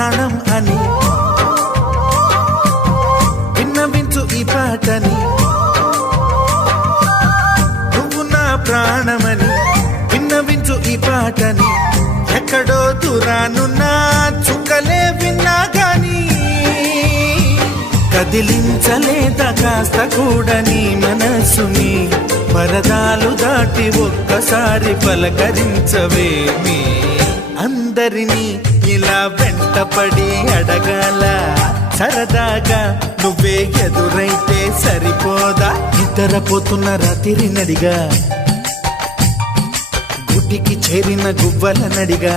ప్రాణం అని. విన్నవించు ఈ పాటని. నువ్వు నా ప్రాణమని. విన్నవించు ఈ పాటని. ఎక్కడో దూరానున్నా చుక్కలే విన్నా గాని కదిలించలే కాస్త కూడని మనసుని. పరదాలు దాటి ఒక్కసారి పలకరించవేమి అందరినీ. ఇలా వెంటపడి అడగాల సరదాగా నువ్వే ఎదురైతే సరిపోదా? నిద్రపోతున్న రాత్రి నడిగా గుటికి చేరిన గువ్వల నడిగా.